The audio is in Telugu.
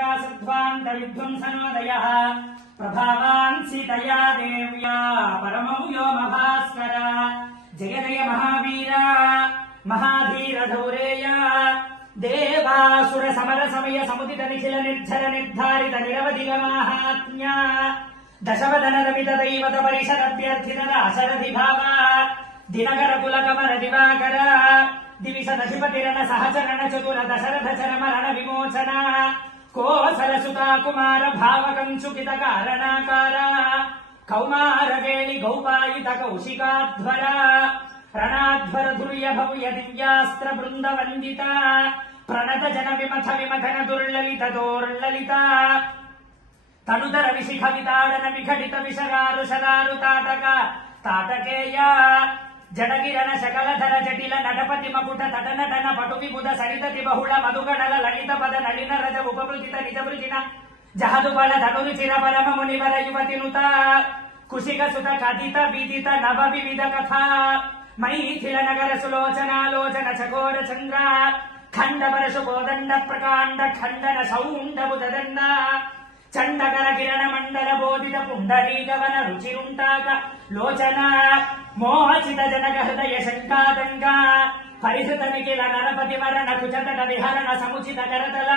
సహస్రాసధ్వాంత విధ్వంసనోదయ ప్రభావాన్ సీతయా దేవ్యా పరమౌ వ్యోమభాస్కర జయ జయ మహావీర మహాధీర ధౌరేయ దేవాసుర సమర సమయ సముదిత నిఖిల నిర్జర నిర్ధారిత నిరవధిక మాహాత్మ్య దశవదన రమిత దైవత పరిషదభ్యర్థిత రాశరథి భావ దినకర కుల కమర దివాకర దివిష దశిపతిరణ సహచరణ కుమార భావకంచుకిత కారణాకార కౌమార వేణి గౌపాయిత కౌశికాధ్వర. రణాధ్వర దుర్య భవ్య దివ్యాస్త్ర బృంద వందిత ప్రణత జన విమథ విమథన దుర్లలిత దోర్లలిత తనుదర విశిఖ వితాడన విఘటిత విషగారు శరారు తాటక తాటకేయ జడగిరణ శకలధర జటిల నటపతి మకుట తటన ధన పటు బుధ సరితతి బహుళ మధుగణల లలిత పద నళిన రజ ఉపభృజిత నిజవృజిన జహదు బల ధనురు చిర పరమ మునివర యువతి నుత కుశిక సుత కథిత విదిత నవ వివిధ కథ మైథిల నగర సులోచనాలోచన చకోర చంద్ర ఖండ పరశు కోదండ ప్రకాండ ఖండన సౌండబు దదండ చండకర కిరణ మండల బోధిత పుండరీకవన రుచిరుంటాక లోచన మోహచిత జనక హృదయ శంకాతంక పరిహృత నిఖిల నరపతి వరణ కుచటక విహరణ సముచిత కరతల